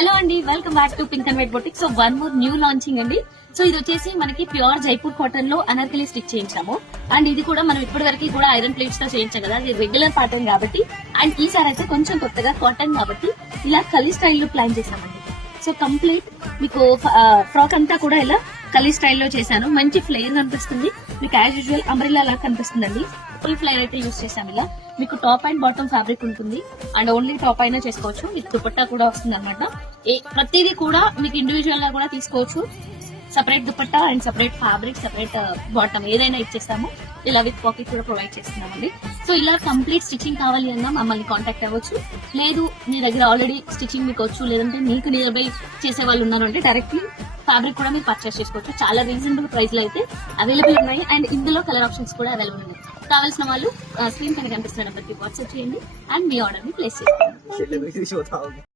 Hello అండి, welcome back to pink and white boutique. So one more new launching అండి. So ఇది వచ్చేసి మనకి ప్యూర్ జైపూర్ కాటన్ లో అనార్కలి స్టిచ్ చేయించాము. అండ్ ఇది కూడా మనం ఇప్పటి వరకు కూడా ఐరన్ ప్లేట్స్ తో చేయించాం కదా, అది రెగ్యులర్ ప్యాటర్న్ కాబట్టి. అండ్ ఈసారి అయితే కొంచెం కొత్తగా కాటన్ కాబట్టి ఇలా కలీ స్టైల్లో ప్లాన్ చేసామండి. సో కంప్లీట్ మీకు ఫ్రాక్ అంతా కూడా ఇలా కలీ స్టైల్లో చేశాను. మంచి ఫ్లేర్ కనిపిస్తుంది మీకు, యాజ్ యూజువల్ అంబ్రెల్లా లాగా కనిపిస్తుందండి. ఫుల్ ఫ్లేర్ అయితే యూస్ చేసాము. ఇలా మీకు టాప్ అండ్ బాటమ్ ఫ్యాబ్రిక్ ఉంటుంది. అండ్ ఓన్లీ టాప్ అయినా చేసుకోవచ్చు, మీకు దుపట్టా కూడా వస్తుంది అనమాట. ప్రతిదీ కూడా మీకు ఇండివిజువల్ గా కూడా తీసుకోవచ్చు. Separate dupatta and separate fabric, separate bottom ఏదైనా ఇచ్చేస్తాము. ఇలా విత్ పాకెట్ కూడా ప్రొవైడ్ చేస్తున్నామండి. సో ఇలా కంప్లీట్ స్టిచ్చింగ్ కావాలి అన్నా మమ్మల్ని కాంటాక్ట్ అవ్వచ్చు. లేదు మీ దగ్గర ఆల్రెడీ స్టిచ్చింగ్ మీకు వచ్చు, లేదంటే మీకు నియర్ బై చేసే వాళ్ళు ఉన్నారు అంటే డైరెక్ట్లీ ఫ్యాబ్రిక్ కూడా మీరు పర్చేస్ చేసుకోవచ్చు. చాలా రీజనబుల్ ప్రైస్ లో అయితే అవైలబుల్ ఉన్నాయి. అండ్ ఇందులో కలర్ ఆప్షన్స్ కూడా అవైలబుల్ ఉన్నాయి. కావాల్సిన వాళ్ళు స్క్రీన్ పైన కనిపిస్తున్న నెంబర్కి వాట్సాప్ చేయండి అండ్ మీ ఆర్డర్ ని ప్లేస్ చేయండి.